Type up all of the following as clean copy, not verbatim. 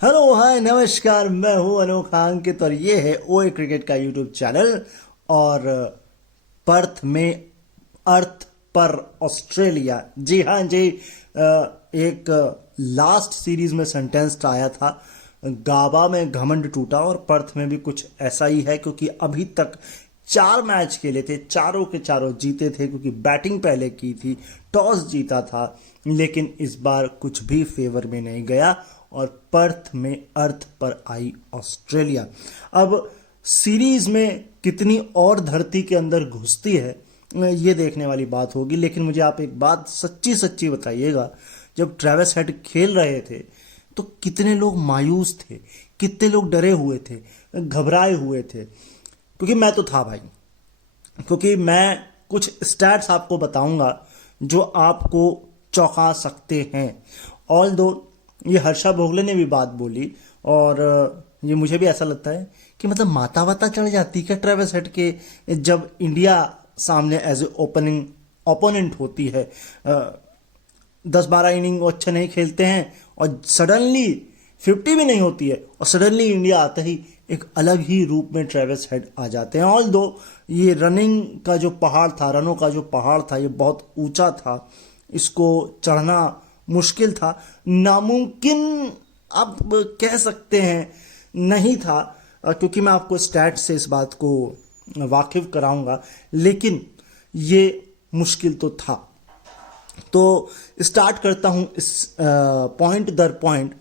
Hello hi नमस्कार, मैं हूं अनोखा अंकित और ये है ओए क्रिकेट का यूट्यूब चैनल। और पर्थ में अर्थ पर ऑस्ट्रेलिया, जी हाँ जी। एक लास्ट सीरीज में सेंटेंस आया था, गाबा में घमंड टूटा, और पर्थ में भी कुछ ऐसा ही है क्योंकि अभी तक 4 मैच खेले थे, चारों के चारों जीते थे क्योंकि बैटिंग पहले की थी, टॉस जीता था। लेकिन इस बार कुछ भी फेवर में नहीं गया और पर्थ में अर्थ पर आई ऑस्ट्रेलिया। अब सीरीज में कितनी और धरती के अंदर घुसती है ये देखने वाली बात होगी। लेकिन मुझे आप एक बात सच्ची सच्ची बताइएगा, जब ट्रेविस हेड खेल रहे थे तो कितने लोग मायूस थे, कितने लोग डरे हुए थे, घबराए हुए थे। क्योंकि मैं तो था भाई, क्योंकि मैं कुछ स्टैट्स आपको बताऊंगा जो आपको चौंका सकते हैं। ऑल दो ये हर्षा भोगले ने भी बात बोली, और ये मुझे भी ऐसा लगता है कि मतलब माता वाता चढ़ जाती क्या ट्रेविस हेड के, जब इंडिया सामने एज ए ओपनिंग ओपोनेंट होती है। 10-12 इनिंग वो अच्छे नहीं खेलते हैं और सडनली 50 भी नहीं होती है और सडनली इंडिया आते ही एक अलग ही रूप में ट्रेविस हेड आ जाते हैं। ऑल दो ये रनिंग का जो पहाड़ था, रनों का जो पहाड़ था, ये बहुत ऊंचा था, इसको चढ़ना मुश्किल था, नामुमकिन आप कह सकते हैं, नहीं था। क्योंकि मैं आपको स्टैट से इस बात को वाकिफ कराऊंगा, लेकिन ये मुश्किल तो था। तो स्टार्ट करता हूं इस पॉइंट दर पॉइंट।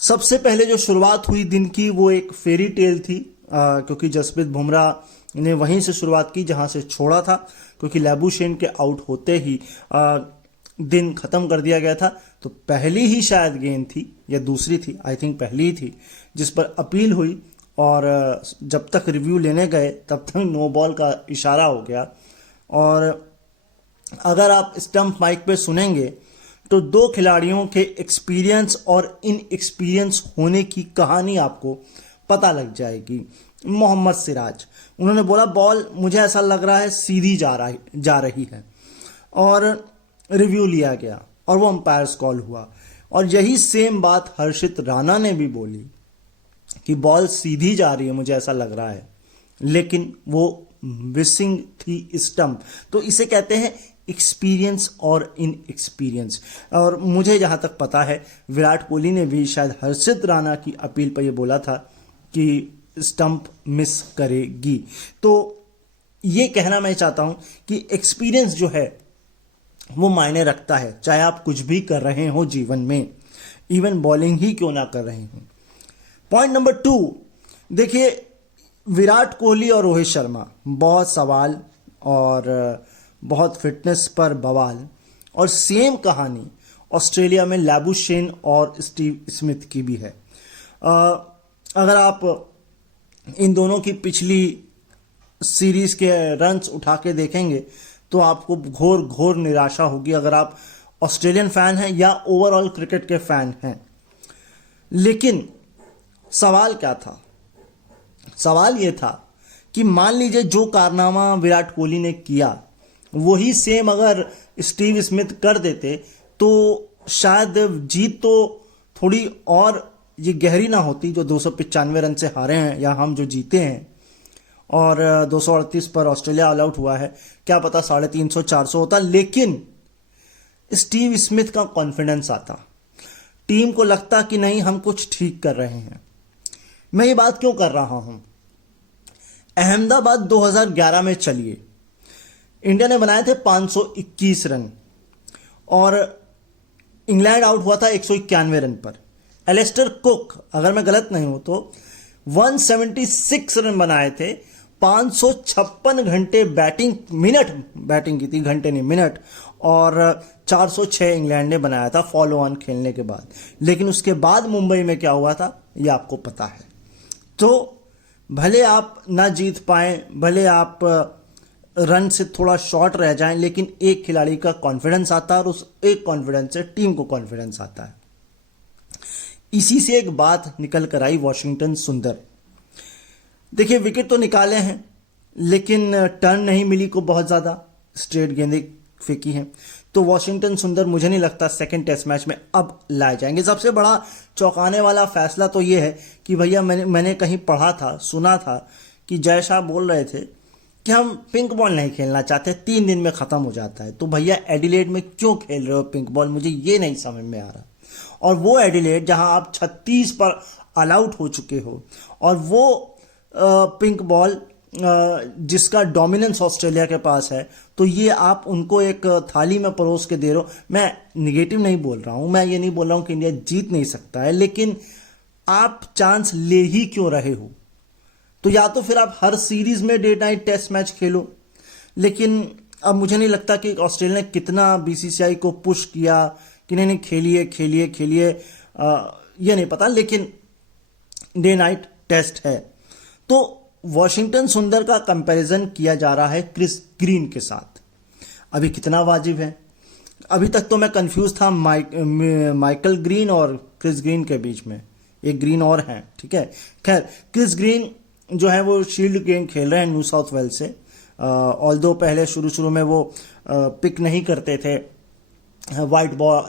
सबसे पहले जो शुरुआत हुई दिन की वो एक फेरी टेल थी, क्योंकि जसप्रीत बुमराह ने वहीं से शुरुआत की जहां से छोड़ा था, क्योंकि लैबुशेन के आउट होते ही दिन खत्म कर दिया गया था। तो पहली ही शायद गेंद थी या दूसरी थी, आई थिंक पहली ही थी, जिस पर अपील हुई और जब तक रिव्यू लेने गए तब तक नो बॉल का इशारा हो गया। और अगर आप स्टंप माइक पे सुनेंगे तो दो खिलाड़ियों के एक्सपीरियंस और इन एक्सपीरियंस होने की कहानी आपको पता लग जाएगी। मोहम्मद सिराज, उन्होंने बोला बॉल मुझे ऐसा लग रहा है सीधी जा रही है, और रिव्यू लिया गया और वो अंपायर्स कॉल हुआ। और यही सेम बात हर्षित राणा ने भी बोली कि बॉल सीधी जा रही है, मुझे ऐसा लग रहा है, लेकिन वो विसिंग थी स्टंप। तो इसे कहते हैं एक्सपीरियंस और इन एक्सपीरियंस। और मुझे जहां तक पता है विराट कोहली ने भी शायद हर्षित राणा की अपील पर यह बोला था कि स्टंप मिस करेगी। तो ये कहना मैं चाहता हूं कि एक्सपीरियंस जो है वो मायने रखता है, चाहे आप कुछ भी कर रहे हो जीवन में, इवन बॉलिंग ही क्यों ना कर रहे हो। पॉइंट नंबर 2, देखिए विराट कोहली और रोहित शर्मा, बहुत सवाल और बहुत फिटनेस पर बवाल। और सेम कहानी ऑस्ट्रेलिया में लैबुशेन और स्टीव स्मिथ की भी है। अगर आप इन दोनों की पिछली सीरीज के रन्स उठा के देखेंगे तो आपको घोर घोर निराशा होगी, अगर आप ऑस्ट्रेलियन फैन हैं या ओवरऑल क्रिकेट के फैन हैं। लेकिन सवाल क्या था? सवाल यह था कि मान लीजिए जो कारनामा विराट कोहली ने किया वही सेम अगर स्टीव स्मिथ कर देते तो शायद जीत तो थोड़ी और ये गहरी ना होती, जो 295 रन से हारे हैं या हम जो जीते हैं, और 238 पर ऑस्ट्रेलिया ऑल आउट हुआ है, क्या पता 350-400 होता। लेकिन स्टीव स्मिथ का कॉन्फिडेंस आता, टीम को लगता कि नहीं हम कुछ ठीक कर रहे हैं। मैं ये बात क्यों कर रहा हूं? अहमदाबाद 2011 में चलिए, इंडिया ने बनाए थे 521 रन और इंग्लैंड आउट हुआ था 191 रन पर। एलिस्टर कुक, अगर मैं गलत नहीं हूं तो 176 रन बनाए थे, 556 घंटे बैटिंग की थी, घंटे नहीं मिनट, और 406 इंग्लैंड ने बनाया था फॉलो ऑन खेलने के बाद। लेकिन उसके बाद मुंबई में क्या हुआ था ये आपको पता है। तो भले आप ना जीत पाए, भले आप रन से थोड़ा शॉर्ट रह जाएं, लेकिन एक खिलाड़ी का कॉन्फिडेंस आता है और उस एक कॉन्फिडेंस से टीम को कॉन्फिडेंस आता है। इसी से एक बात निकल कर आई वॉशिंगटन सुंदर। देखिए विकेट तो निकाले हैं लेकिन टर्न नहीं मिली को बहुत ज्यादा, स्ट्रेट गेंदें फेंकी हैं। तो वॉशिंगटन सुंदर मुझे नहीं लगता सेकंड टेस्ट मैच में अब लाए जाएंगे। सबसे बड़ा चौंकाने वाला फैसला तो ये है कि भैया मैंने कहीं पढ़ा था, सुना था कि जय शाह बोल रहे थे कि हम पिंक बॉल नहीं खेलना चाहते, 3 दिन में ख़त्म हो जाता है। तो भैया एडिलेड में क्यों खेल रहे हो पिंक बॉल, मुझे ये नहीं समझ में आ रहा। और वो एडिलेड जहां आप 36 पर ऑल आउट हो चुके हो, और वो पिंक बॉल जिसका डोमिनेंस ऑस्ट्रेलिया के पास है, तो ये आप उनको एक थाली में परोस के दे रहे हो। मैं निगेटिव नहीं बोल रहा हूं, मैं ये नहीं बोल रहा हूं कि इंडिया जीत नहीं सकता है, लेकिन आप चांस ले ही क्यों रहे हो? तो या तो फिर आप हर सीरीज में डे नाइट टेस्ट मैच खेलो। लेकिन अब मुझे नहीं लगता कि ऑस्ट्रेलिया ने कितना बीसीसीआई को पुश किया कि नहीं नहीं खेलिए खेलिए खेलिए, ये नहीं पता, लेकिन डे नाइट टेस्ट है। तो वॉशिंगटन सुंदर का कंपैरिजन किया जा रहा है क्रिस ग्रीन के साथ। अभी कितना वाजिब है? अभी तक तो मैं कंफ्यूज था माइकल ग्रीन और क्रिस ग्रीन के बीच में। एक ग्रीन और हैं, ठीक है। खैर, क्रिस ग्रीन जो है वो शील्ड गेम खेल रहे हैं न्यू साउथ वेल्स से। ऑल्दो पहले शुरू में वो पिक नहीं करते थे वाइट बॉल,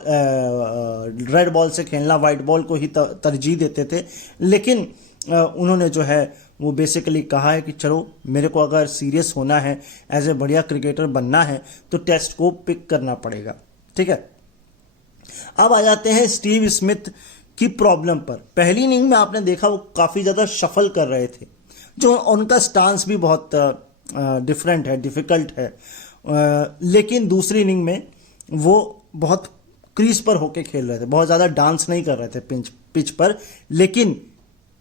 रेड बॉल से खेलना, वाइट बॉल को ही तरजीह देते थे। लेकिन उन्होंने जो है वो बेसिकली कहा है कि चलो मेरे को अगर सीरियस होना है, एज ए बढ़िया क्रिकेटर बनना है, तो टेस्ट को पिक करना पड़ेगा, ठीक है। अब आ जाते हैं स्टीव स्मिथ की प्रॉब्लम पर। पहली इनिंग में आपने देखा वो काफ़ी ज़्यादा शफल कर रहे थे, जो उनका स्टांस भी बहुत डिफरेंट है, डिफ़िकल्ट है। लेकिन दूसरी इनिंग में वो बहुत क्रीज पर होके खेल रहे थे, बहुत ज़्यादा डांस नहीं कर रहे थे पिच पर। लेकिन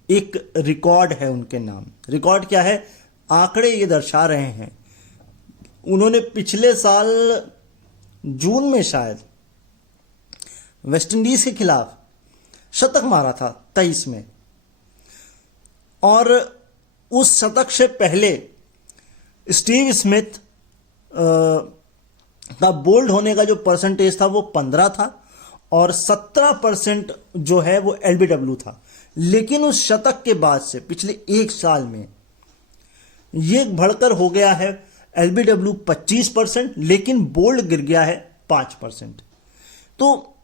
एक रिकॉर्ड है उनके नाम। रिकॉर्ड क्या है? आंकड़े ये दर्शा रहे हैं, उन्होंने पिछले साल जून में शायद वेस्ट इंडीज के खिलाफ शतक मारा था 23 में, और उस शतक से पहले स्टीव स्मिथ का बोल्ड होने का जो परसेंटेज था वो 15 था, और 17% जो है वो एलबीडब्ल्यू था। लेकिन उस शतक के बाद से पिछले 1 साल में ये बढ़कर हो गया है एलबीडब्ल्यू 25%, लेकिन बोल्ड गिर गया है 5%। तो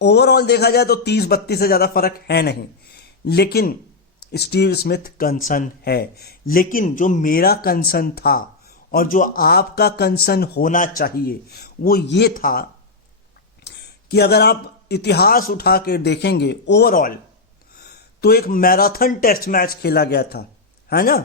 ओवरऑल देखा जाए तो 30-32 से ज़्यादा फर्क है नहीं। लेकिन स्टीव स्मिथ कंसर्न है। लेकिन जो मेरा कंसर्न था और जो आपका कंसर्न होना चाहिए वो ये था कि अगर आप इतिहास उठा के देखेंगे ओवरऑल, तो एक मैराथन टेस्ट मैच खेला गया था, है ना।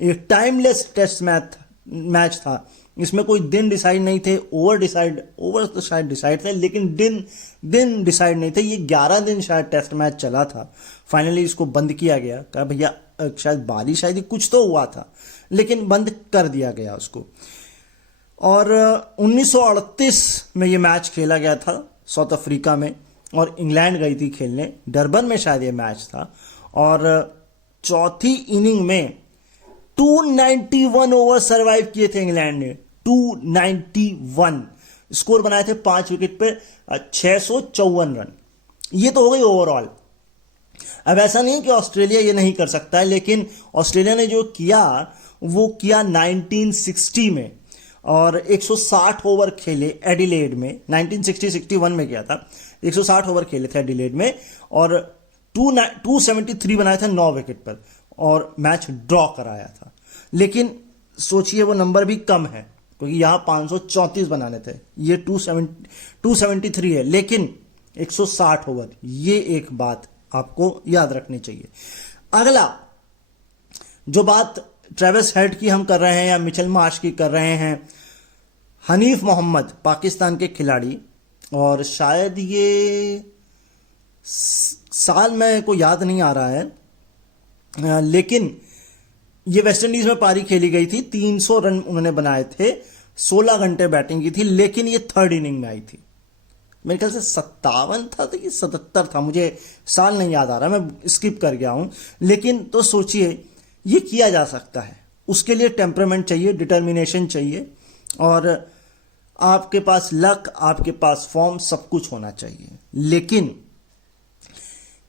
एक टाइमलेस टेस्ट मैच था। इसमें कोई दिन डिसाइड नहीं थे, ओवर तो शायद डिसाइड थे, लेकिन दिन डिसाइड नहीं थे। ये 11 दिन शायद टेस्ट मैच चला था। फाइनली इसको बंद किया गया, कहा भैया शायद बारिश शायद कुछ तो हुआ था, लेकिन बंद कर दिया गया उसको। और 1938 में ये मैच खेला गया था साउथ अफ्रीका में, और इंग्लैंड गई थी खेलने, डरबन में शायद ये मैच था। और चौथी इनिंग में 291 ओवर सरवाइव किए थे इंग्लैंड ने, 291 स्कोर बनाए थे 5 विकेट पे 654 रन। ये तो हो गई ओवरऑल। अब ऐसा नहीं कि ऑस्ट्रेलिया ये नहीं कर सकता है, लेकिन ऑस्ट्रेलिया ने जो किया वो किया 1960 में, और 160 ओवर खेले एडिलेड में। 1960-61 में किया था, 160 ओवर खेले थे एडिलेड में, और 273 बनाए थे 9 विकेट पर, और मैच ड्रॉ कराया था। लेकिन सोचिए वो नंबर भी कम है, क्योंकि यहाँ 534 बनाने थे, ये 273 है, लेकिन 160 ओवर। ये एक बात आपको याद रखनी चाहिए। अगला जो बात ट्रेविस हेड की हम कर रहे हैं या मिचेल मार्श की कर रहे हैं, हनीफ मोहम्मद पाकिस्तान के खिलाड़ी, और शायद ये साल मेरे को याद नहीं आ रहा है, लेकिन ये वेस्ट इंडीज में पारी खेली गई थी, 300 रन उन्होंने बनाए थे, 16 घंटे बैटिंग की थी। लेकिन ये थर्ड इनिंग में आई थी, मेरे ख्याल से 57 था कि 77 था, मुझे साल नहीं याद आ रहा, मैं स्किप कर गया हूं। लेकिन तो सोचिए ये किया जा सकता है, उसके लिए टेम्परामेंट चाहिए, डिटर्मिनेशन चाहिए, और आपके पास लक, आपके पास फॉर्म, सब कुछ होना चाहिए। लेकिन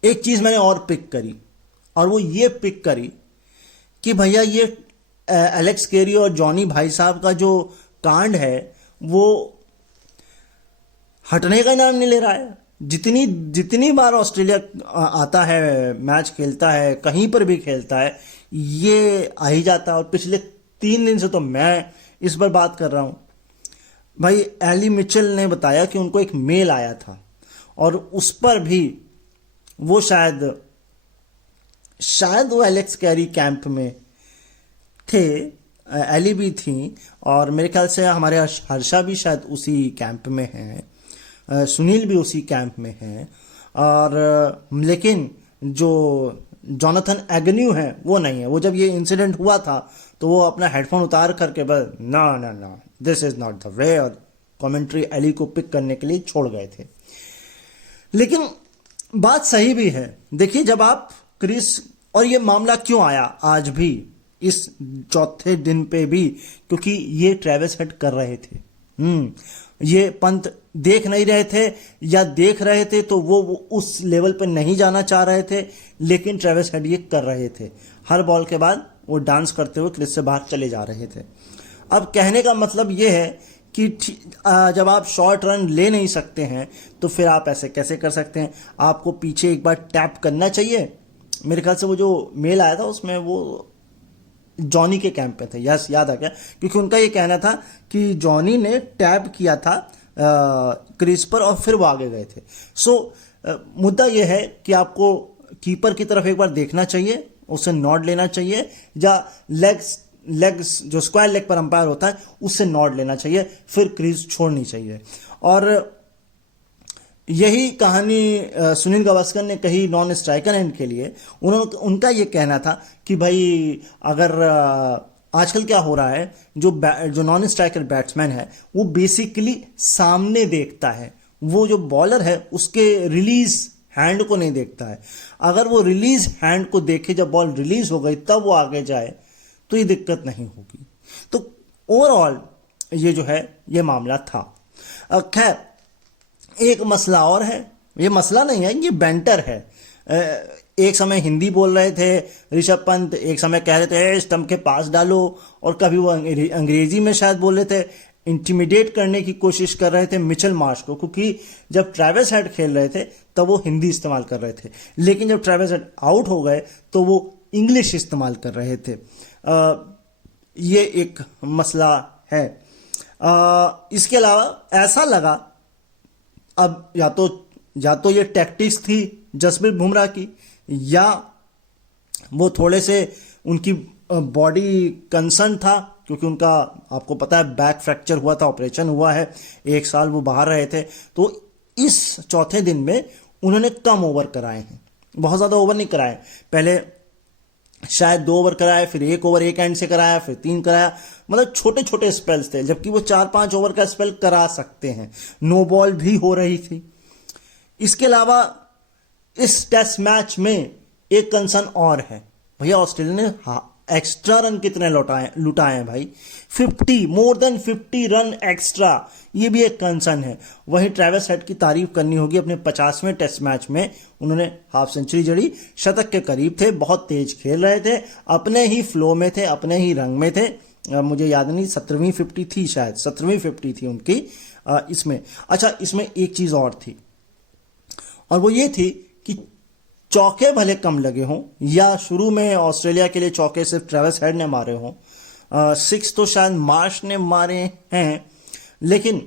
एक चीज मैंने और पिक करी, और वो ये पिक करी कि भैया ये एलेक्स कैरी और जॉनी भाई साहब का जो कांड है वो हटने का नाम नहीं ले रहा है। जितनी जितनी बार ऑस्ट्रेलिया आता है, मैच खेलता है, कहीं पर भी खेलता है, ये आ ही जाता है। और पिछले 3 दिन से तो मैं इस पर बात कर रहा हूं भाई। एली मिचेल ने बताया कि उनको एक मेल आया था और उस पर भी वो शायद वो एलेक्स कैरी कैंप में थे, एली भी थी, और मेरे ख्याल से हमारे हर्षा भी शायद उसी कैंप में हैं, सुनील भी उसी कैंप में हैं, और लेकिन जो जॉनथन एग्न्यू है वो नहीं है। वो जब ये इंसिडेंट हुआ था तो वो अपना हेडफोन उतार करके बस ना ना ना, this is not the way, और कमेंट्री एली को पिक करने के लिए छोड़ गए थे। लेकिन बात सही भी है। देखिए, जब आप क्रिस, और ये मामला क्यों आया आज भी इस चौथे दिन पे भी, क्योंकि ये ट्रेविस हेड कर रहे थे। ये पंत देख नहीं रहे थे, या देख रहे थे तो वो उस लेवल पर नहीं जाना चाह रहे थे, लेकिन ट्रेविस हेड ये कर रहे थे। हर बॉल के बाद वो डांस करते हुए क्रिस से बाहर चले जा रहे थे। अब कहने का मतलब ये है कि जब आप शॉर्ट रन ले नहीं सकते हैं तो फिर आप ऐसे कैसे कर सकते हैं। आपको पीछे एक बार टैप करना चाहिए। मेरे ख्याल से वो जो मेल आया था उसमें वो जॉनी के कैंप पे थे, यस याद आ गया, क्योंकि उनका ये कहना था कि जॉनी ने टैप किया था क्रीज पर और फिर वो आगे गए थे। मुद्दा ये है कि आपको कीपर की तरफ एक बार देखना चाहिए, उसे नॉड लेना चाहिए, या लेग्स जो स्क्वायर लेग पर अंपायर होता है उससे नॉड लेना चाहिए, फिर क्रीज छोड़नी चाहिए। और यही कहानी सुनील गावस्कर ने कही नॉन स्ट्राइकर एंड के लिए। उनका ये कहना था कि भाई अगर आजकल क्या हो रहा है, जो नॉन स्ट्राइकर बैट्समैन है वो बेसिकली सामने देखता है, वो जो बॉलर है उसके रिलीज हैंड को नहीं देखता है। अगर वो रिलीज हैंड को देखे, जब बॉल रिलीज हो गई तब वो आगे जाए, तो ये दिक्कत नहीं होगी। तो ओवरऑल ये जो है ये मामला था। खैर, एक मसला और है, ये मसला नहीं है, ये बैंटर है। एक समय हिंदी बोल रहे थे ऋषभ पंत, एक समय कह रहे थे स्टंप के पास डालो, और कभी वो अंग्रेजी में शायद बोल रहे थे, इंटिमिडेट करने की कोशिश कर रहे थे मिचेल मार्श को, क्योंकि जब ट्रेविस हेड खेल रहे थे तब वो हिंदी इस्तेमाल कर रहे थे, लेकिन जब ट्रेविस हेड आउट हो गए तो वो इंग्लिश इस्तेमाल कर रहे थे। ये एक मसला है। इसके अलावा ऐसा लगा, अब या तो ये टैक्टिक्स थी जसप्रीत बुमराह की, या वो थोड़े से उनकी बॉडी कंसर्न था, क्योंकि उनका आपको पता है बैक फ्रैक्चर हुआ था, ऑपरेशन हुआ है, 1 साल वो बाहर रहे थे। तो इस चौथे दिन में उन्होंने कम ओवर कराए हैं, बहुत ज़्यादा ओवर नहीं कराए। पहले शायद 2 ओवर कराए, फिर 1 ओवर एक एंड से कराया, फिर 3 कराया, मतलब छोटे छोटे स्पेल्स थे, जबकि वो 4-5 ओवर का स्पेल करा सकते हैं। नो बॉल भी हो रही थी। इसके अलावा इस टेस्ट मैच में एक कंसर्न और है भैया, ऑस्ट्रेलिया ने एक्स्ट्रा रन कितने लुटाए हैं भाई, 50, मोर देन 50 रन एक्स्ट्रा, ये भी एक कंसर्न है। वहीं ट्रेविस हेड की तारीफ करनी होगी, अपने 50वें टेस्ट मैच में उन्होंने हाफ सेंचुरी जड़ी, शतक के करीब थे, बहुत तेज खेल रहे थे, अपने ही फ्लो में थे, अपने ही रंग में थे। मुझे याद नहीं 17वीं 50 थी, शायद 17वीं 50 थी उनकी इसमें। अच्छा, इसमें एक चीज और थी, और वो ये थी कि चौके भले कम लगे हों, या शुरू में ऑस्ट्रेलिया के लिए चौके सिर्फ ट्रेविस हेड ने मारे हों, 6 तो शायद मार्श ने मारे हैं, लेकिन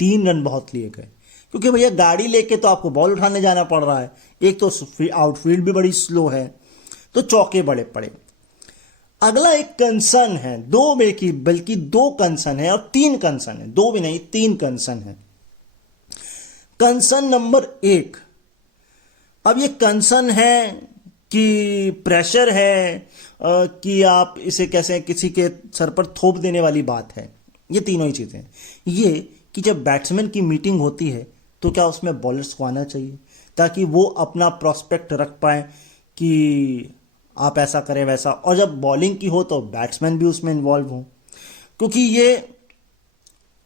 3 रन बहुत लिए गए, क्योंकि भैया गाड़ी लेके तो आपको बॉल उठाने जाना पड़ रहा है, एक तो आउटफील्ड भी बड़ी स्लो है, तो चौके बड़े पड़े। अगला एक कंसर्न है, बल्कि 2 कंसर्न है, और 3 कंसर्न है, 2 भी नहीं 3 कंसर्न है। कंसर्न नंबर 1, अब ये कंसर्न है कि प्रेशर है, कि आप इसे कैसे किसी के सर पर थोप देने वाली बात है। ये तीनों ही चीजें हैं। ये कि जब बैट्समैन की मीटिंग होती है तो क्या उसमें बॉलर्स को आना चाहिए, ताकि वो अपना प्रोस्पेक्ट रख पाए कि आप ऐसा करें वैसा, और जब बॉलिंग की हो तो बैट्समैन भी उसमें इन्वॉल्व हो। क्योंकि ये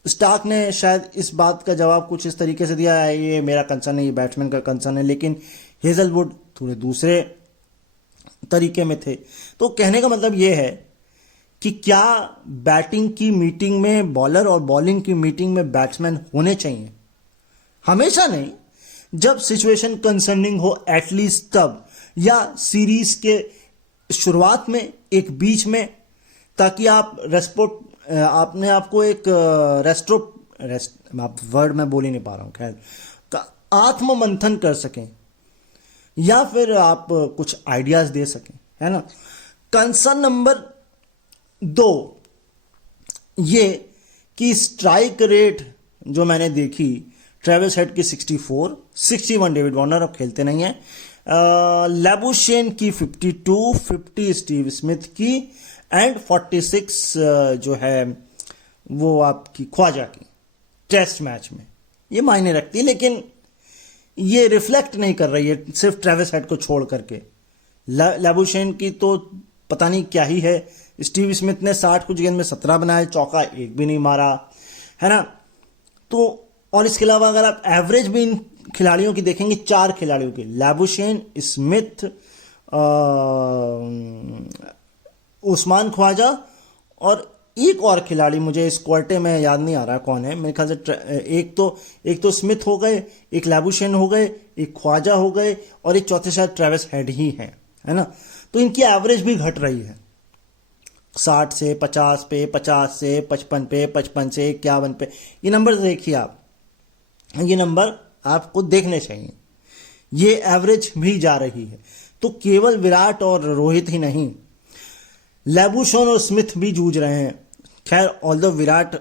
स्टार्क ने शायद इस बात का जवाब कुछ इस तरीके से दिया है, ये मेरा कंसर्न है, ये बैट्समैन का कंसर्न है, लेकिन हेजलवुड थोड़े दूसरे तरीके में थे। तो कहने का मतलब ये है कि क्या बैटिंग की मीटिंग में बॉलर और बॉलिंग की मीटिंग में बैट्समैन होने चाहिए, हमेशा नहीं, जब सिचुएशन कंसर्निंग हो एटलीस्ट तब, या सीरीज के शुरुआत में, एक बीच में, ताकि आप आपने आपको एक आप वर्ड में बोल ही नहीं पा रहा हूं, खैर, आत्म मंथन कर सकें, या फिर आप कुछ आइडियाज दे सकें, है ना। कंसर्न नंबर 2 ये कि स्ट्राइक रेट जो मैंने देखी, ट्रेविस हेड की 64, 61 डेविड वार्नर अब खेलते नहीं है, लैबुशेन की 52, 50 स्टीव स्मिथ की, एंड 46 जो है वो आपकी ख्वाजा की टेस्ट मैच में। ये मायने रखती है, लेकिन ये रिफ्लेक्ट नहीं कर रही है सिर्फ ट्रेविस हेड को छोड़ करके। लैबुशेन की तो पता नहीं क्या ही है। स्टीव स्मिथ ने 60 कुछ गेंद में 17 बनाए, चौका एक भी नहीं मारा, है ना। तो और इसके अलावा अगर आप एवरेज भी इन खिलाड़ियों की देखेंगे, 4 खिलाड़ियों की, लैबुशेन, स्मिथ, उस्मान ख्वाजा और एक और खिलाड़ी, मुझे इस क्वार्टे में याद नहीं आ रहा कौन है, मेरे ख्याल से एक तो स्मिथ हो गए, एक लैबुशेन हो गए, एक ख्वाजा हो गए, और एक चौथे शायद ट्रेविस हेड ही है ना। तो इनकी एवरेज भी घट रही है, 60 से 50 पे, 50 से 55 पे, 55 से 51 पे। ये नंबर देखिए आप, ये नंबर आपको देखने चाहिए, ये एवरेज भी जा रही है। तो केवल विराट और रोहित ही नहीं, लैबुशेन और स्मिथ भी जूझ रहे हैं। खैर, ऑल्दो विराट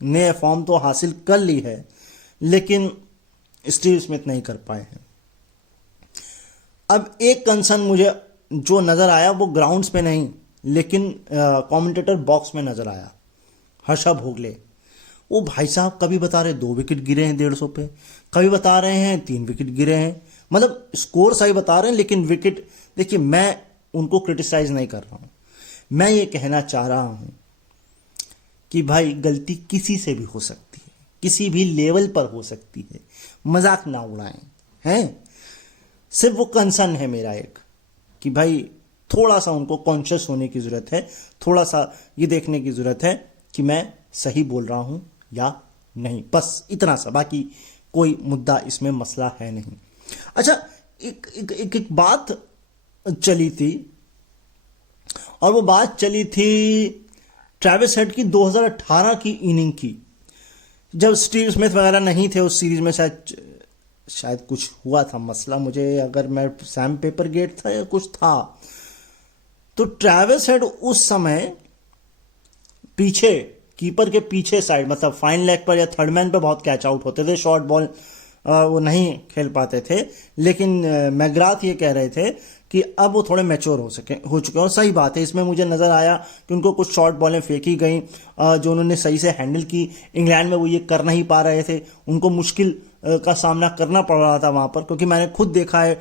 ने फॉर्म तो हासिल कर ली है, लेकिन स्टीव स्मिथ नहीं कर पाए हैं। अब एक कंसर्न मुझे जो नजर आया वो ग्राउंड्स पे नहीं, लेकिन कमेंटेटर बॉक्स में नजर आया, हर्षा भोगले। वो भाई साहब कभी बता रहे 2 विकेट गिरे हैं 150 पे, कभी बता रहे हैं 3 विकेट गिरे हैं, मतलब स्कोर सही बता रहे हैं, लेकिन विकेट। देखिए, मैं उनको क्रिटिसाइज नहीं कर रहा हूं, मैं ये कहना चाह रहा हूं कि भाई गलती किसी से भी हो सकती है, किसी भी लेवल पर हो सकती है, मजाक ना उड़ाएं, हैं। सिर्फ वो कंसर्न है मेरा एक, कि भाई थोड़ा सा उनको कॉन्शियस होने की जरूरत है, थोड़ा सा ये देखने की जरूरत है कि मैं सही बोल रहा हूं या नहीं, बस इतना सा, बाकी कोई मुद्दा इसमें मसला है नहीं। अच्छा, एक बात चली थी, और वो बात चली थी ट्रेविस हेड की 2018 की इनिंग की, जब स्टीव स्मिथ वगैरह नहीं थे उस सीरीज में। शायद कुछ हुआ था मसला, मुझे अगर मैं सैम पेपर गेट था या कुछ था। तो ट्रेविस हेड उस समय पीछे, कीपर के पीछे साइड, मतलब फाइन लेग पर या थर्ड मैन पर बहुत कैच आउट होते थे, शॉर्ट बॉल वो नहीं खेल पाते थे। लेकिन मैग्राथ ये कह रहे थे कि अब वो थोड़े मैच्योर हो चुके हैं, और सही बात है। इसमें मुझे नजर आया कि उनको कुछ शॉर्ट बॉलें फेंकी गई जो उन्होंने सही से हैंडल की। इंग्लैंड में वो ये कर नहीं पा रहे थे, उनको मुश्किल का सामना करना पड़ रहा था वहां पर, क्योंकि मैंने खुद देखा है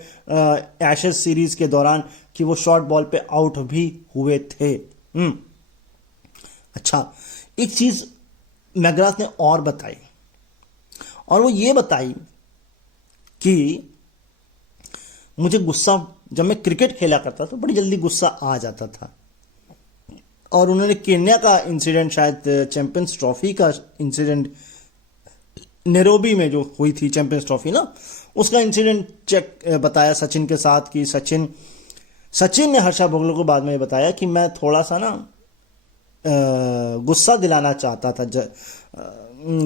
एशेज सीरीज के दौरान कि वो शॉर्ट बॉल पे आउट भी हुए थे। अच्छा, एक चीज मैग्राथ ने और बताई, और वो ये बताई कि मुझे गुस्सा, जब मैं क्रिकेट खेला करता तो बड़ी जल्दी गुस्सा आ जाता था, और उन्होंने केन्या का इंसिडेंट, शायद चैंपियंस ट्रॉफी का इंसिडेंट, नैरोबी में जो हुई थी चैंपियंस ट्रॉफी ना, उसका इंसिडेंट बताया सचिन के साथ, कि सचिन ने हर्षा भोगले को बाद में बताया कि मैं थोड़ा सा ना गुस्सा दिलाना चाहता था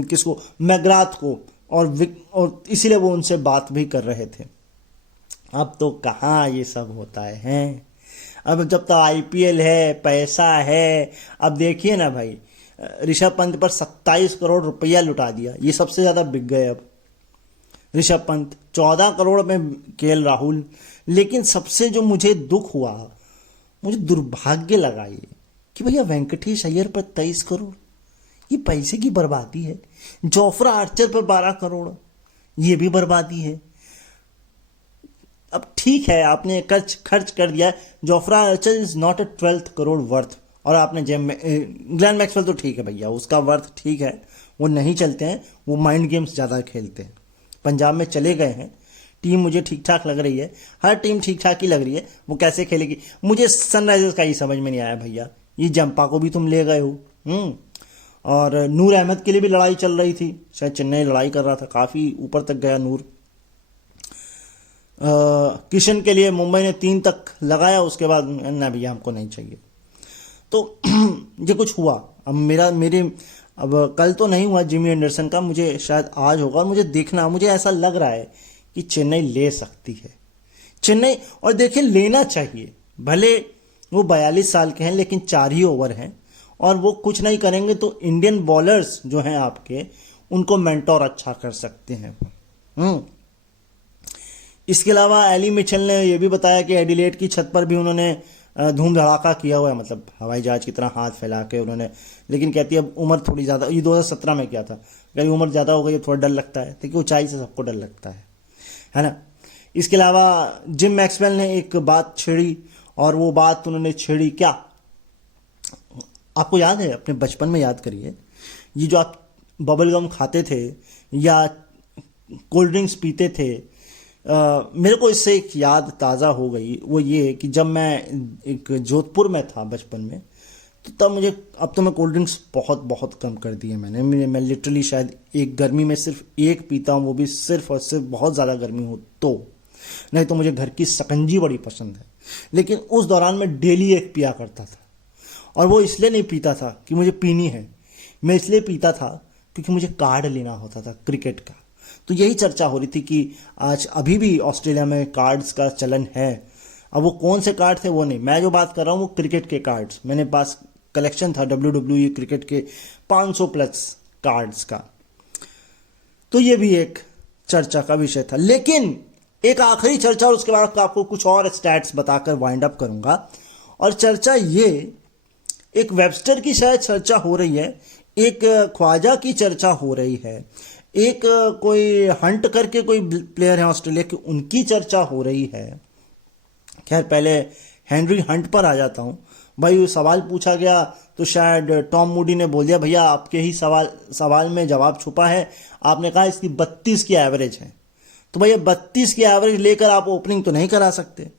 किसको, मैग्राथ को, और इसीलिए वो उनसे बात भी कर रहे थे। अब तो कहाँ ये सब होता है, अब जब तो आईपीएल है, पैसा है। अब देखिए ना भाई, ऋषभ पंत पर 27 करोड़ रुपया लुटा दिया, ये सबसे ज्यादा बिक गए। अब ऋषभ पंत 14 करोड़ में केएल राहुल। लेकिन सबसे जो मुझे दुख हुआ, मुझे दुर्भाग्य लगा ये कि भैया वेंकटेश अय्यर पर 23 करोड़, ये पैसे की बर्बादी है। जोफ्रा आर्चर पर 12 करोड़, ये भी बर्बादी है। अब ठीक है, आपने खर्च कर दिया। Jofra Archer is not a 12th crore worth, और आपने ग्लेन मैक्सवेल तो ठीक है भैया, उसका वर्थ ठीक है, वो नहीं चलते हैं, वो माइंड गेम्स ज़्यादा खेलते हैं। पंजाब में चले गए हैं, टीम मुझे ठीक ठाक लग रही है, हर टीम ठीक ठाक ही लग रही है। वो कैसे खेलेगी, मुझे सनराइजर्स का ही समझ में नहीं आया भैया। ये जंपा को भी तुम ले गए हो, और नूर अहमद के लिए भी लड़ाई चल रही थी, शायद चेन्नई लड़ाई कर रहा था, काफ़ी ऊपर तक गया नूर। किशन के लिए मुंबई ने 3 तक लगाया, उसके बाद ना भैया हमको नहीं चाहिए। तो ये कुछ हुआ। अब अब कल तो नहीं हुआ जिमी एंडरसन का, मुझे शायद आज होगा, और मुझे ऐसा लग रहा है कि चेन्नई ले सकती है। चेन्नई, और देखिए लेना चाहिए, भले वो 42 साल के हैं लेकिन 4 ही ओवर हैं, और वो कुछ नहीं करेंगे तो इंडियन बॉलर्स जो हैं आपके, उनको मेंटोर अच्छा कर सकते हैं। इसके अलावा एली मिचेल ने यह भी बताया कि एडिलेड की छत पर भी उन्होंने धूम धड़ाका किया हुआ है, मतलब हवाई जहाज की तरह हाथ फैला के उन्होंने, लेकिन कहती है अब उम्र थोड़ी ज़्यादा, ये 2017 में किया था, कहीं उम्र ज़्यादा हो गई, थोड़ा डर लगता है, क्योंकि ऊंचाई से सबको डर लगता है ना। इसके अलावा जिम मैक्सवेल ने एक बात छेड़ी, और वो बात उन्होंने छेड़ी क्या, आपको याद है? अपने बचपन में याद करिए, ये जो आप बबल गम खाते थे या कोल्ड ड्रिंक्स पीते थे, मेरे को इससे एक याद ताज़ा हो गई, वो ये कि जब मैं एक जोधपुर में था बचपन में, तो तब मुझे, अब तो मैं कोल्ड ड्रिंक्स बहुत बहुत कम कर दी है मैं लिटरली शायद एक गर्मी में सिर्फ एक पीता हूँ, वो भी सिर्फ और सिर्फ बहुत ज़्यादा गर्मी हो तो, नहीं तो मुझे घर की शकंजी बड़ी पसंद है। लेकिन उस दौरान मैं डेली एक पिया करता था, और वो इसलिए नहीं पीता था कि मुझे पीनी है, मैं इसलिए पीता था क्योंकि मुझे कार्ड लेना होता था क्रिकेट का। तो यही चर्चा हो रही थी कि आज अभी भी ऑस्ट्रेलिया में कार्ड्स का चलन है। अब वो कौन से कार्ड थे वो नहीं, मैं जो बात कर रहा हूँ वो क्रिकेट के कार्ड्स, मेरे पास कलेक्शन था WWE क्रिकेट के 500 प्लस कार्ड्स का। तो ये भी एक चर्चा का विषय था। लेकिन एक आखिरी चर्चा, और उसके बाद आपको कुछ और स्टैट्स बताकर वाइंड अप करूंगा। और चर्चा ये, एक वेबस्टर की शायद चर्चा हो रही है, एक ख्वाजा की चर्चा हो रही है, एक कोई हंट करके कोई प्लेयर है ऑस्ट्रेलिया की, उनकी चर्चा हो रही है। खैर पहले हेनरी हंट पर आ जाता हूँ। भाई सवाल पूछा गया तो शायद टॉम मूडी ने बोल दिया भैया आपके ही सवाल में जवाब छुपा है, आपने कहा इसकी 32 की एवरेज है, तो भैया 32 की एवरेज लेकर आप ओपनिंग तो नहीं करा सकते।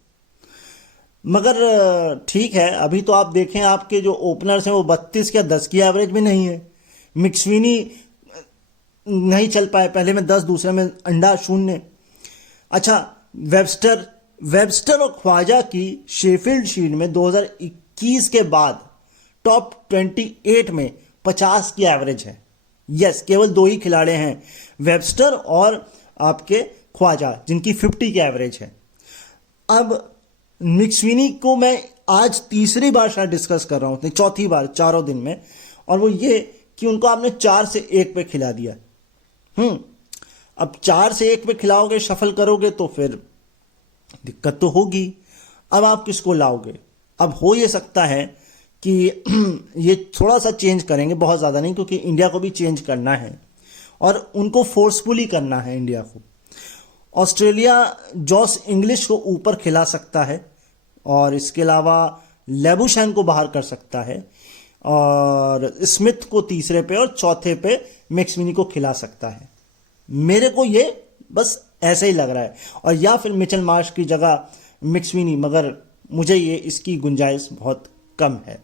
मगर ठीक है, अभी तो आप देखें आपके जो ओपनर्स हैं वो 32 या 10 की एवरेज में नहीं है। मिक्सविनी नहीं चल पाए, पहले में 10, दूसरे में अंडा 0। अच्छा, वेबस्टर और ख्वाजा की शेफील्ड शील्ड में 2021 के बाद टॉप 28 में 50 की एवरेज है। यस, केवल 2 ही खिलाड़ी हैं, वेबस्टर और आपके ख्वाजा, जिनकी 50 की एवरेज है। अब मिक्सविनी को मैं आज तीसरी बार शायद डिस्कस कर रहा हूं, चौथी बार 4 दिन में, और वो ये कि उनको आपने 4 से 1 पे खिला दिया। अब 4 से 1 पे खिलाओगे, शफल करोगे तो फिर दिक्कत तो होगी। अब आप किसको लाओगे? अब हो ये सकता है कि ये थोड़ा सा चेंज करेंगे, बहुत ज़्यादा नहीं, क्योंकि इंडिया को भी चेंज करना है और उनको फोर्सफुली करना है इंडिया को। ऑस्ट्रेलिया जॉस इंग्लिश को ऊपर खिला सकता है, और इसके अलावा लेबुशैन को बाहर कर सकता है, और स्मिथ को तीसरे पे और चौथे पे मैक्सविनी को खिला सकता है। मेरे को ये बस ऐसे ही लग रहा है, और या फिर मिचेल मार्श की जगह मैक्सविनी, मगर मुझे ये इसकी गुंजाइश बहुत कम है।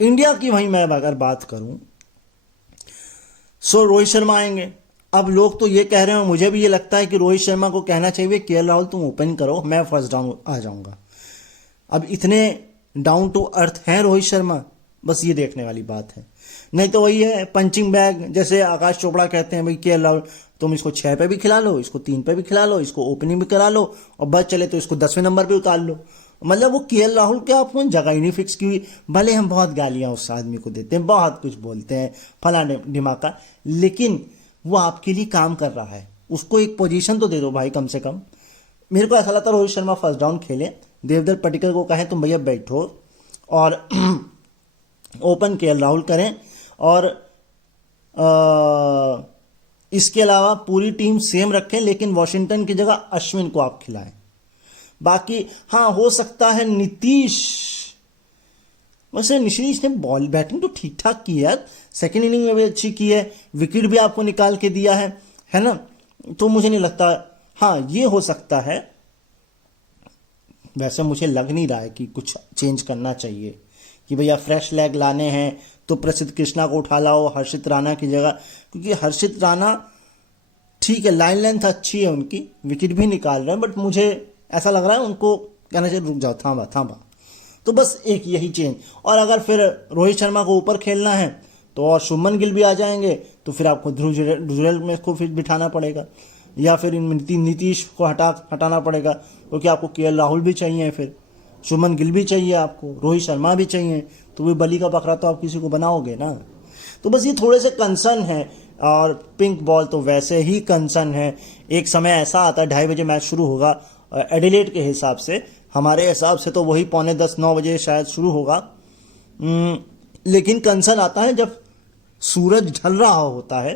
इंडिया की वहीं मैं अगर बात करूं, सो रोहित शर्मा आएंगे। अब लोग तो ये कह रहे हैं, मुझे भी ये लगता है कि रोहित शर्मा को कहना चाहिए केएल राहुल तुम ओपन करो, मैं फर्स्ट डाउन आ जाऊंगा। अब इतने डाउन टू अर्थ हैं रोहित शर्मा, बस ये देखने वाली बात है। नहीं तो वही है पंचिंग बैग, जैसे आकाश चोपड़ा कहते हैं भाई केएल राहुल तुम इसको 6 पे भी खिला लो, इसको 3 पे भी खिला लो, इसको ओपनिंग भी करा लो, और बस चले तो इसको 10वें नंबर पे उतार लो। मतलब वो केएल राहुल के आपको जगह ही नहीं फिक्स की हुई। भले हम बहुत गालियां उस आदमी को देते हैं, बहुत कुछ बोलते हैं फलाने दिमाग, लेकिन वो आपके लिए काम कर रहा है, उसको एक पोजीशन तो दे दो भाई कम से कम। मेरे को ऐसा लगता है रोहित शर्मा फर्स्ट डाउन खेले, देवदत्त पटिक्कर को कहें तुम भैया बैठो और ओपन केएल राहुल करें, और इसके अलावा पूरी टीम सेम रखें, लेकिन वॉशिंगटन की जगह अश्विन को आप खिलाएं। बाकी हाँ, हो सकता है नीतीश, वैसे नीतीश ने बॉल बैटिंग तो ठीक ठाक की है, सेकेंड इनिंग में भी अच्छी की है, विकेट भी आपको निकाल के दिया है ना, तो मुझे नहीं लगता, हाँ ये हो सकता है। वैसे मुझे लग नहीं रहा है कि कुछ चेंज करना चाहिए, कि भैया फ्रेश लेग लाने हैं तो प्रसिद्ध कृष्णा को उठा लाओ हर्षित राणा की जगह, क्योंकि हर्षित राणा ठीक है, लाइन लेंथ अच्छी है उनकी, विकेट भी निकाल रहे हैं, बट मुझे ऐसा लग रहा है उनको कहना चाहिए रुक जाओ, थांबा थांबा। तो बस एक यही चेंज। और अगर फिर रोहित शर्मा को ऊपर खेलना है तो और शुभमन गिल भी आ जाएंगे, तो फिर आपको ध्रुव जुरैल में को फिर बिठाना पड़ेगा, या फिर नीतीश को हटाना पड़ेगा, क्योंकि आपको केएल राहुल भी चाहिए, फिर शुभमन गिल भी चाहिए, आपको रोहित शर्मा भी चाहिए, तो वो बली का बकरा तो आप किसी को बनाओगे ना। तो बस ये थोड़े से कंसर्न है। और पिंक बॉल तो वैसे ही कंसर्न है। एक समय ऐसा आता है 2:30 बजे मैच शुरू होगा एडिलेड के हिसाब से, हमारे हिसाब से तो वही 9:45 शायद शुरू होगा। लेकिन कंसर्न आता है जब सूरज ढल रहा होता है,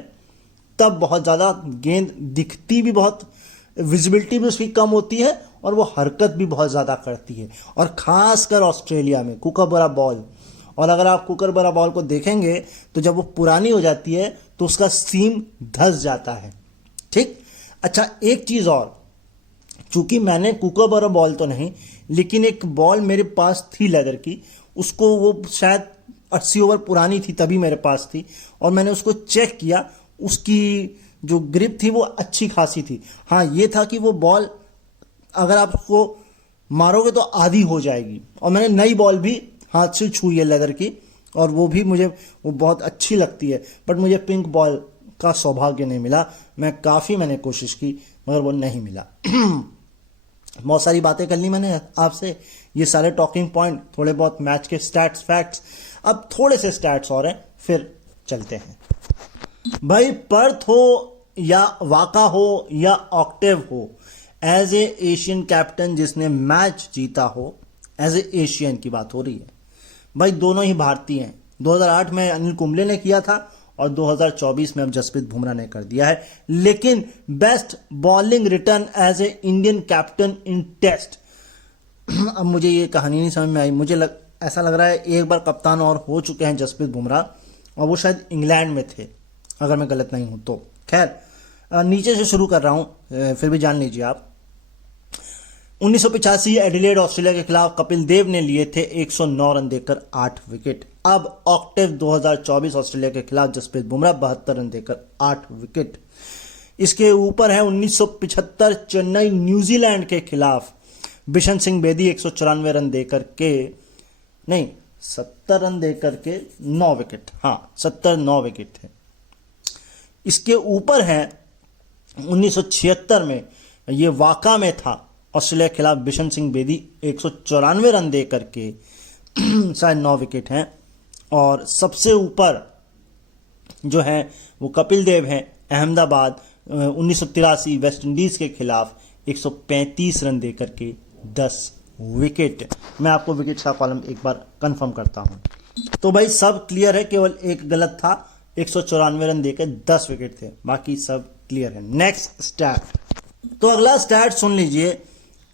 तब बहुत ज़्यादा गेंद दिखती भी, बहुत विजिबिलिटी भी उसकी कम होती है, और वो हरकत भी बहुत ज़्यादा करती है, और ख़ासकर ऑस्ट्रेलिया में कुकाबरा बॉल। और अगर आप कुकरबरा बॉल को देखेंगे तो जब वो पुरानी हो जाती है तो उसका सीम धंस जाता है। ठीक, अच्छा एक चीज़ और, चूंकि मैंने कुकरबरा बॉल तो नहीं, लेकिन एक बॉल मेरे पास थी लेदर की, उसको वो शायद 80 ओवर पुरानी थी तभी मेरे पास थी, और मैंने उसको चेक किया, उसकी जो ग्रिप थी वो अच्छी खासी थी। हाँ ये था कि वो बॉल अगर आप उसको मारोगे तो आधी हो जाएगी, और मैंने नई बॉल भी हाथ से छुई है लेदर की, और वो भी मुझे वो बहुत अच्छी लगती है, बट मुझे पिंक बॉल का सौभाग्य नहीं मिला। मैंने कोशिश की मगर वो नहीं मिला। बहुत सारी बातें कर ली मैंने आपसे, ये सारे टॉकिंग पॉइंट, थोड़े बहुत मैच के स्टैट्स फैक्ट्स। अब थोड़े से स्टैट्स और हैं, फिर चलते हैं। भाई पर्थ हो या वाका हो या ऑक्टेव हो, एज ए एशियन कैप्टन जिसने मैच जीता हो, एज ए एशियन की बात हो रही है भाई, दोनों ही भारतीय हैं। 2008 में अनिल कुंबले ने किया था, और 2024 में अब जसप्रीत बुमराह ने कर दिया है। लेकिन best bowling return as a Indian captain in test, अब मुझे ये कहानी नहीं समझ में आई। ऐसा लग रहा है एक बार कप्तान और हो चुके हैं जसप्रीत बुमराह, और वो शायद इंग्लैंड में थे अगर मैं गलत नहीं हूं तो। खैर नीचे से शुरू कर रहा हूं, फिर भी जान लीजिए आप। 1985 एडिलेड ऑस्ट्रेलिया के खिलाफ कपिल देव ने लिए थे 109 रन देकर 8 विकेट। अब ऑक्टेव 2024 ऑस्ट्रेलिया के खिलाफ जसप्रीत बुमराह 72 रन देकर 8 विकेट। इसके ऊपर है 1975 चेन्नई न्यूजीलैंड के खिलाफ बिशन सिंह बेदी 194 रन देकर के, नहीं 70 रन देकर के 9 विकेट, हाँ 9 विकेट थे। इसके ऊपर है 1976 में, ये वाका में था, ऑस्ट्रेलिया के खिलाफ बिशन सिंह बेदी 194 रन दे करके शायद 9 विकेट हैं। और सबसे ऊपर जो है वो कपिल देव हैं, अहमदाबाद 1983 वेस्ट इंडीज के खिलाफ 135 रन दे करके 10 विकेट। मैं आपको विकेट का कॉलम एक बार कंफर्म करता हूं। तो भाई सब क्लियर है, केवल एक गलत था, 194 रन देकर 10 विकेट थे, बाकी सब क्लियर है। नेक्स्ट स्टैट, तो अगला स्टैट सुन लीजिए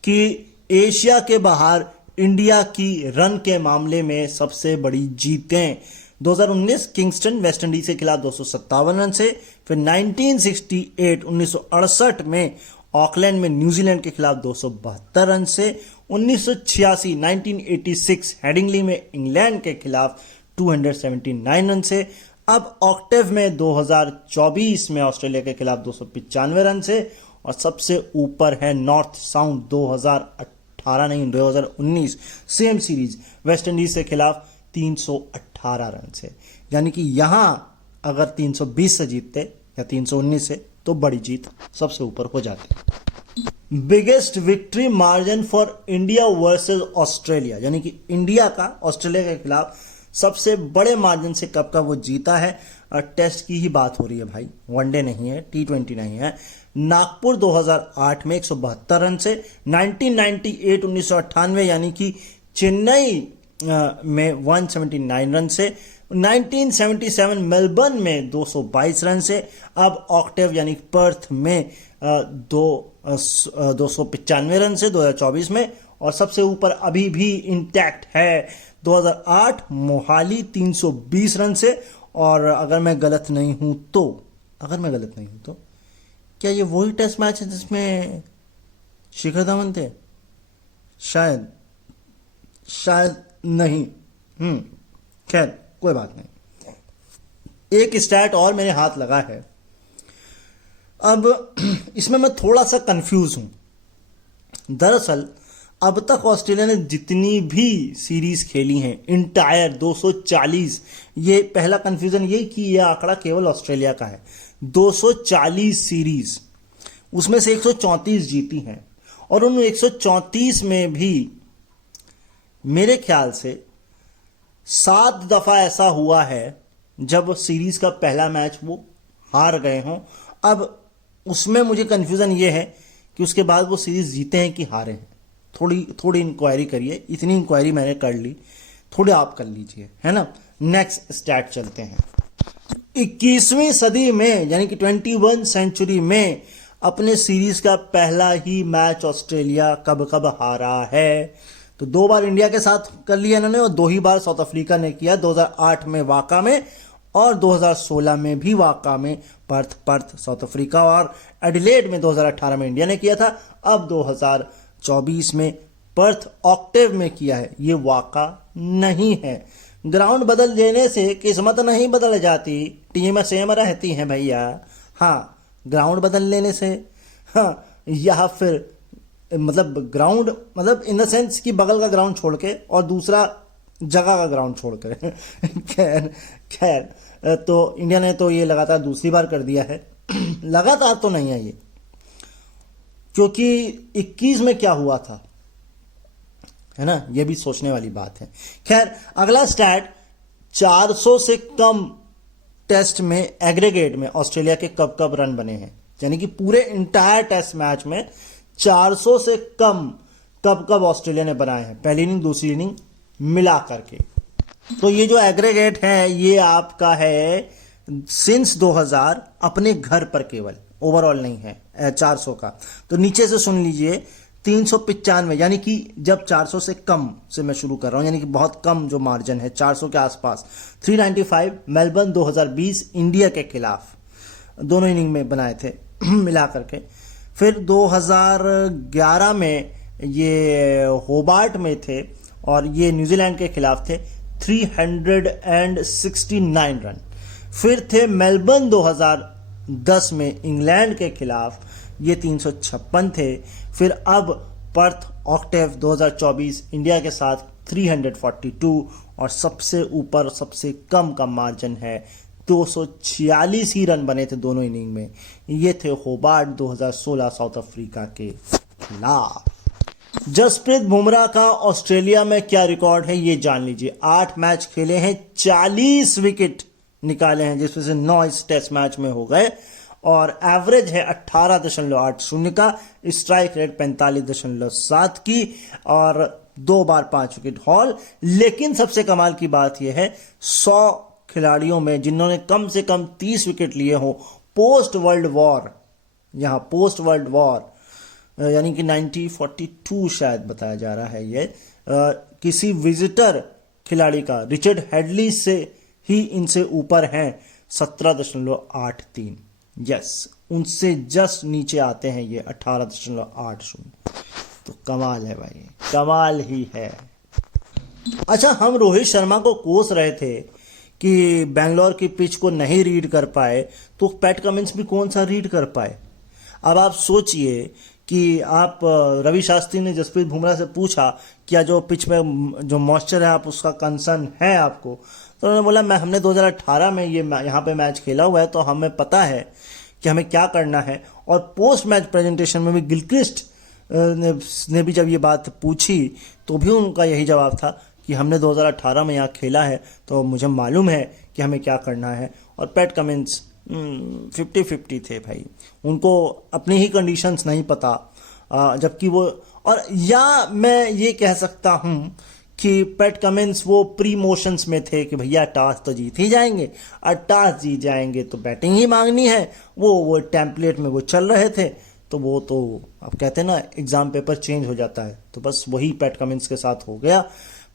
कि एशिया के बाहर इंडिया की रन के मामले में सबसे बड़ी जीतें। 2019 किंगस्टन वेस्ट इंडीज के खिलाफ 257 रन से, फिर 1968 में ऑकलैंड में न्यूजीलैंड के खिलाफ 272 रन से, 1986 हेडिंगली में इंग्लैंड के खिलाफ 279 रन से। अब ऑक्टेव में 2024 में ऑस्ट्रेलिया के खिलाफ 295 रन से, और सबसे ऊपर है north sound 2019 same series West Indies के खिलाफ 318 रन से। यानी कि यहां अगर 320 से जीतते या 319 से तो बड़ी जीत, सबसे ऊपर हो जाती। Biggest victory margin for India versus Australia, यानी कि इंडिया का ऑस्ट्रेलिया के खिलाफ सबसे बड़े मार्जिन से कब का वो जीता है। टेस्ट की ही बात हो रही है भाई, वनडे नहीं है, T20 नहीं है। नागपुर 2008 में 172 रन से, 1998 यानी कि चेन्नई में 179 रन से, 1977 मेलबर्न में 222 रन से। अब ऑक्टेव यानी पर्थ में 295 रन से 2024 में, और सबसे ऊपर अभी भी इंटैक्ट है 2008 मोहाली 320 रन से। और अगर मैं गलत नहीं हूं तो क्या ये वही टेस्ट मैच है जिसमें शिखर धवन थे? शायद नहीं, खैर कोई बात नहीं। एक स्टैट और मेरे हाथ लगा है। अब इसमें मैं थोड़ा सा कंफ्यूज हूं। दरअसल अब तक ऑस्ट्रेलिया ने जितनी भी सीरीज खेली हैं इंटायर 240, ये पहला कंफ्यूजन यही कि यह आंकड़ा केवल ऑस्ट्रेलिया का है। 240 सीरीज, उसमें से 134 जीती हैं, और उन 134 में भी मेरे ख्याल से 7 दफा ऐसा हुआ है जब सीरीज का पहला मैच वो हार गए हों। अब उसमें मुझे कंफ्यूजन ये है कि उसके बाद वो सीरीज जीते हैं कि हारे हैं। थोड़ी इंक्वायरी करिए, इतनी इंक्वायरी मैंने कर ली, थोड़ी आप कर लीजिए, है ना। नेक्स्ट स्टैट चलते हैं। 21वीं सदी में यानी कि 21 सेंचुरी में अपने सीरीज का पहला ही मैच ऑस्ट्रेलिया कब कब हारा है। तो 2 बार इंडिया के साथ कर लिया इन्होंने, और 2 ही बार साउथ अफ्रीका ने किया, 2008 में वाका में और 2016 में भी वाका में, पर्थ साउथ अफ्रीका, और एडिलेड में 2018 में इंडिया ने किया था। अब 2024 में पर्थ ऑक्टेव में किया है, ये वाका नहीं है। ग्राउंड बदल देने से किस्मत नहीं बदल जाती, टीम सेम रहती हैं भैया। हाँ, ग्राउंड बदल लेने से, हाँ, या फिर मतलब ग्राउंड मतलब इन द सेंस कि बगल का ग्राउंड छोड़ के और दूसरा जगह का ग्राउंड छोड़ कर खैर तो इंडिया ने तो ये लगातार दूसरी बार कर दिया है। लगातार तो नहीं है ये, क्योंकि 21 में क्या हुआ था, है ना, ये भी सोचने वाली बात है। खैर, अगला स्टैट, 400 से कम टेस्ट में एग्रीगेट में ऑस्ट्रेलिया के कब कब रन बने हैं, यानी कि पूरे इंटायर टेस्ट मैच में 400 से कम कब कब ऑस्ट्रेलिया ने बनाए हैं, पहली इनिंग दूसरी इनिंग मिला करके। तो ये जो एग्रीगेट है ये आपका है सिंस 2000 अपने घर पर, केवल ओवरऑल नहीं है 400 का। तो नीचे से सुन लीजिए, 395, यानी कि जब 400 से कम से मैं शुरू कर रहा हूं, यानी कि बहुत कम जो मार्जिन है 400 के आसपास। 395 मेलबर्न 2020 इंडिया के खिलाफ, दोनों इनिंग में बनाए थे मिला करके। फिर 2011 में ये होबार्ट में थे और ये न्यूजीलैंड के खिलाफ थे, 369 रन। फिर थे मेलबर्न 2010 में इंग्लैंड के खिलाफ, ये 356 थे। फिर अब पर्थ ऑक्टेव 2024 इंडिया के साथ 342, और सबसे ऊपर सबसे कम का मार्जिन है 246 ही रन बने थे दोनों इनिंग में, ये थे होबार्ट 2016 साउथ अफ्रीका के खिलाफ। जसप्रीत बुमराह का ऑस्ट्रेलिया में क्या रिकॉर्ड है ये जान लीजिए। 8 मैच खेले हैं, 40 विकेट निकाले हैं, जिसमें से 9 इस टेस्ट मैच में हो गए, और एवरेज है 18.80 का, स्ट्राइक रेट 45.7 की, और 2 बार 5 विकेट हॉल। लेकिन सबसे कमाल की बात यह है, 100 खिलाड़ियों में जिन्होंने कम से कम 30 विकेट लिए हो पोस्ट वर्ल्ड वॉर, यहां पोस्ट वर्ल्ड वॉर यानी कि 1942 शायद बताया जा रहा है ये, किसी विजिटर खिलाड़ी का रिचर्ड हेडली से ही इनसे ऊपर हैं 17.83। यस, उनसे जस्ट नीचे आते हैं ये 18.80। तो कमाल है भाई, कमाल ही है। अच्छा, हम रोहित शर्मा को कोस रहे थे कि बेंगलोर की पिच को नहीं रीड कर पाए, तो पैट कमिंस भी कौन सा रीड कर पाए। अब आप सोचिए कि आप रवि शास्त्री ने जसप्रीत बुमराह से पूछा क्या जो पिच में जो मॉइस्चर है आप उसका कंसर्न है आपको, तो उन्होंने बोला हमने 2018 में ये यहाँ पे मैच खेला हुआ है, तो हमें पता है कि हमें क्या करना है। और पोस्ट मैच प्रेजेंटेशन में भी गिलक्रिस्ट ने भी जब ये बात पूछी तो भी उनका यही जवाब था कि हमने 2018 में यहाँ खेला है तो मुझे मालूम है कि हमें क्या करना है। और पैट कमिंस 50-50 थे भाई, उनको अपनी ही कंडीशंस नहीं पता, जबकि वो, और या मैं ये कह सकता हूँ कि पैट कमिंस वो प्री मोशंस में थे कि भैया टॉस तो जीत ही जाएंगे, और टॉस जीत जाएंगे तो बैटिंग ही मांगनी है, वो टेम्पलेट में वो चल रहे थे। तो वो तो आप कहते हैं ना एग्जाम पेपर चेंज हो जाता है, तो बस वही पैट कमिंस के साथ हो गया।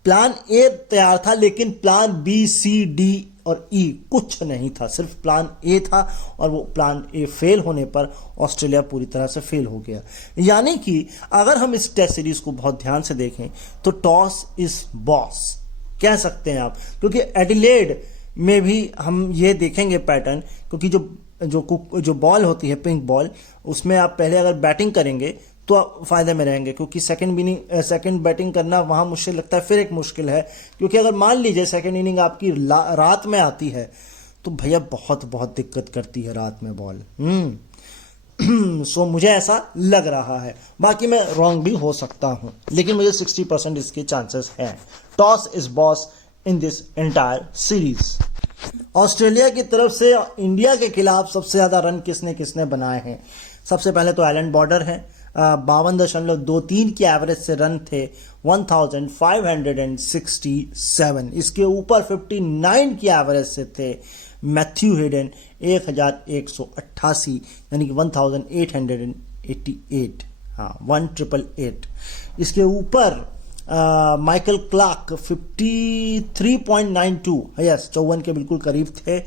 प्लान ए तैयार था, लेकिन प्लान बी, सी, डी और ई कुछ नहीं था, सिर्फ प्लान ए था, और वो प्लान ए फेल होने पर ऑस्ट्रेलिया पूरी तरह से फेल हो गया। यानी कि अगर हम इस टेस्ट सीरीज को बहुत ध्यान से देखें तो टॉस इज बॉस, कह सकते हैं आप, क्योंकि एडिलेड में भी हम ये देखेंगे पैटर्न, क्योंकि जो बॉल होती है पिंक बॉल, उसमें आप पहले अगर बैटिंग करेंगे तो आप फायदे में रहेंगे, क्योंकि सेकंड बैटिंग करना वहां मुश्किल लगता है, फिर एक मुश्किल है, क्योंकि अगर मान लीजिए सेकंड इनिंग आपकी रात में आती है तो भैया बहुत बहुत दिक्कत करती है रात में बॉल। सो मुझे ऐसा लग रहा है, बाकी मैं रॉन्ग भी हो सकता हूं, लेकिन मुझे 60% इसके चांसेस हैं। Toss is boss in this entire series. Australia की तरफ से इंडिया के खिलाफ सबसे ज्यादा रन किसने किसने बनाए हैं? सबसे पहले तो एलन बॉर्डर है, 52.23 की एवरेज से रन थे 1567। इसके ऊपर 59 की एवरेज से थे मैथ्यू हेडन 1188, यानी कि 1888, हाँ 1888। इसके ऊपर माइकल क्लार्क 53.92, यस 54 के बिल्कुल करीब थे,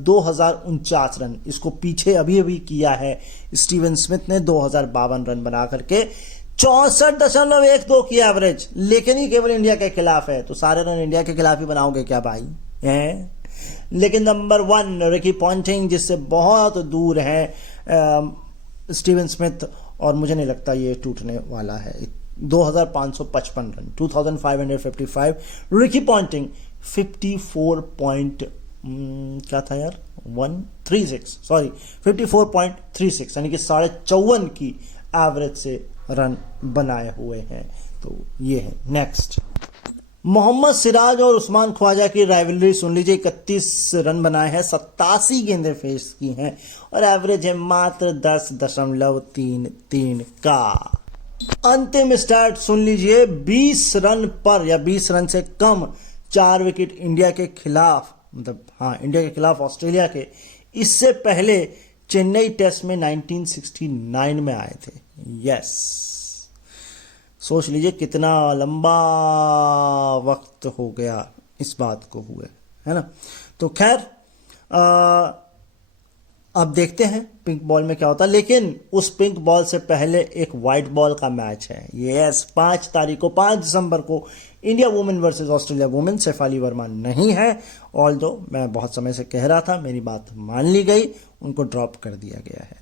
2049 रन। इसको पीछे अभी किया है स्टीवन स्मिथ ने 2052 रन बना करके 64.12 की एवरेज, लेकिन ही केवल इंडिया के खिलाफ है, तो सारे रन इंडिया के खिलाफ ही बनाओगे क्या भाई हैं? लेकिन नंबर 1 रिकी पॉन्टिंग, जिससे बहुत दूर है स्टीवन स्मिथ, और मुझे नहीं लगता ये टूटने वाला है। 2555 रन, 2555। रिकी पॉन्टिंग 54.36, यानी कि 54.5 की एवरेज से रन बनाए हुए हैं। तो ये है नेक्स्ट। मोहम्मद सिराज और उस्मान ख्वाजा की राइवलरी सुन लीजिए, 31 रन बनाए हैं, 87 गेंदें फेस की हैं, और एवरेज है मात्र 10.33 का। अंतिम स्टार्ट सुन लीजिए, 20 रन पर या 20 रन से कम 4 विकेट इंडिया के खिलाफ, मतलब हाँ इंडिया के खिलाफ ऑस्ट्रेलिया के। इससे पहले चेन्नई टेस्ट में 1969 में आए थे। यस, सोच लीजिए कितना लंबा वक्त हो गया इस बात को हुए, है ना। तो खैर अब देखते हैं पिंक बॉल में क्या होता है, लेकिन उस पिंक बॉल से पहले एक वाइट बॉल का मैच है। यस, 5 दिसंबर को India women versus Australia women. Shefali Verma नहीं है, ऑल्दो मैं बहुत समय से कह रहा था, मेरी बात मान ली गई, उनको ड्रॉप कर दिया गया है।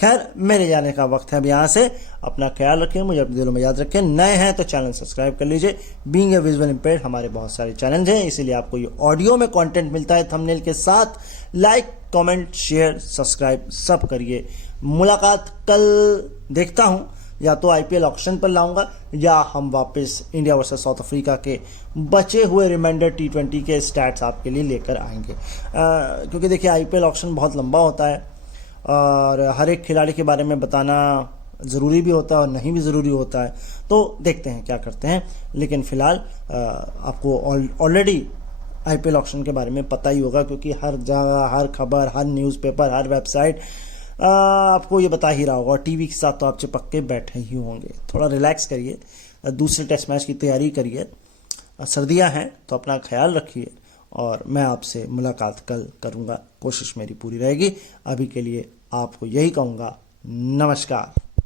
खैर मेरे जाने का वक्त है अब यहाँ से। अपना ख्याल रखें, मुझे अपने दिलों में याद रखें। नए हैं तो चैनल सब्सक्राइब कर लीजिए। बीइंग ए विजुअल इम्पेयर्ड हमारे बहुत सारे चैनल हैं, इसीलिए आपको ये ऑडियो में कंटेंट मिलता है थंबनेल के साथ। लाइक, कमेंट, शेयर, सब्सक्राइब सब करिए। मुलाकात कल देखता हूँ, या तो आईपीएल ऑक्शन पर लाऊंगा, या हम वापस इंडिया वर्सेस साउथ अफ्रीका के बचे हुए रिमाइंडर T20 के स्टैट्स आपके लिए लेकर आएंगे। क्योंकि देखिए आईपीएल ऑक्शन बहुत लंबा होता है, और हर एक खिलाड़ी के बारे में बताना ज़रूरी भी होता है और नहीं भी ज़रूरी होता है। तो देखते हैं क्या करते हैं, लेकिन फ़िलहाल आपको ऑलरेडी आईपीएल ऑक्शन के बारे में पता ही होगा, क्योंकि हर जगह, हर खबर, हर न्यूज़पेपर, हर वेबसाइट आपको ये बता ही रहा होगा, और टीवी के साथ तो आप चिपक के बैठे ही होंगे। थोड़ा रिलैक्स करिए, दूसरे टेस्ट मैच की तैयारी करिए। सर्दियां हैं तो अपना ख्याल रखिए, और मैं आपसे मुलाकात कल करूंगा, कोशिश मेरी पूरी रहेगी। अभी के लिए आपको यही कहूँगा, नमस्कार।